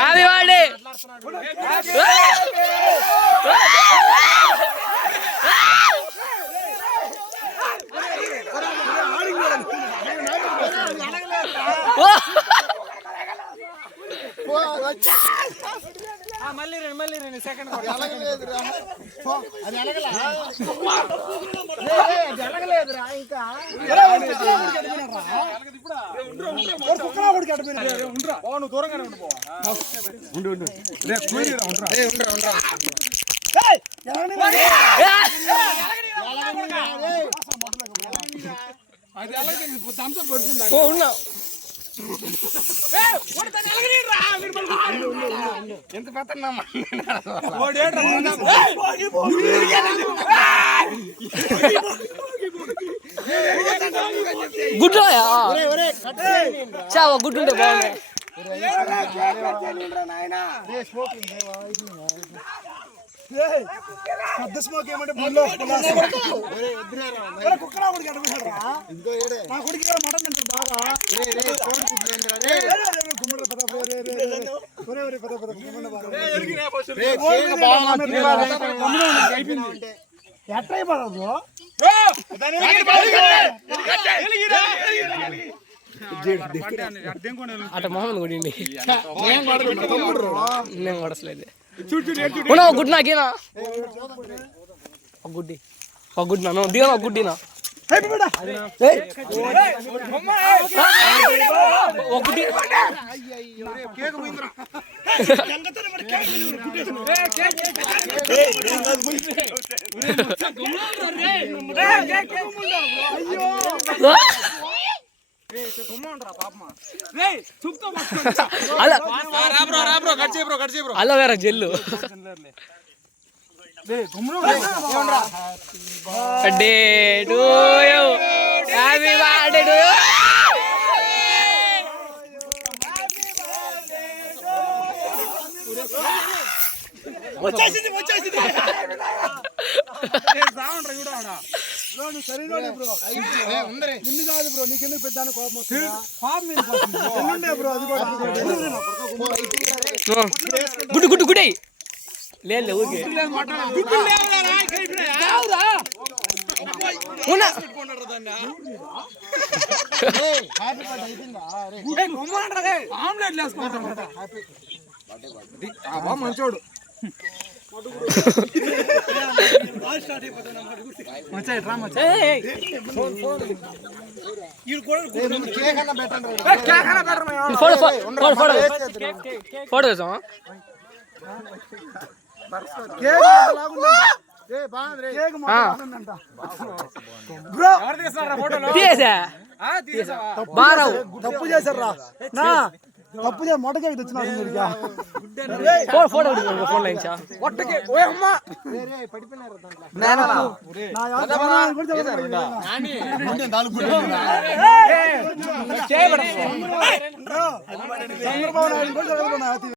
happy birthday మళ్ళీ రెండు second ఎలగలేదురా ఇంకా దూరంగానే ఉండు ఎంత పెద్దమ్మా గుడ్ చావా గుడ్ ఉంటే బాగుంది పెద్ద స్మోక్ ఏమంటే నా కొడుకు మటన్ తింటారు బాగా ఎట్లా అయిపోదు అట మొహం కొట్టిండి నేను కొడసలేదు గుడ్ నాకేనా గుడ్డి ఒక గుడ్ నా దిగా ఒక గుడ్డినా ఒకటి aloe vera gel birthday to you happy birthday to you వచ్చేసింది నిన్ను కాదు బ్రో నీకెందుకు పెద్ద కోపం వస్తుంది బ్రో అది గుడ్డు గుడ్డు గుడ్డే లేదు ఊరికే మంచోడు ఫోటో వేసామా తప్పు చేశారా తప్పు మొట్ట కేక్ తెచ్చినా చంద్రబాబు నాయుడు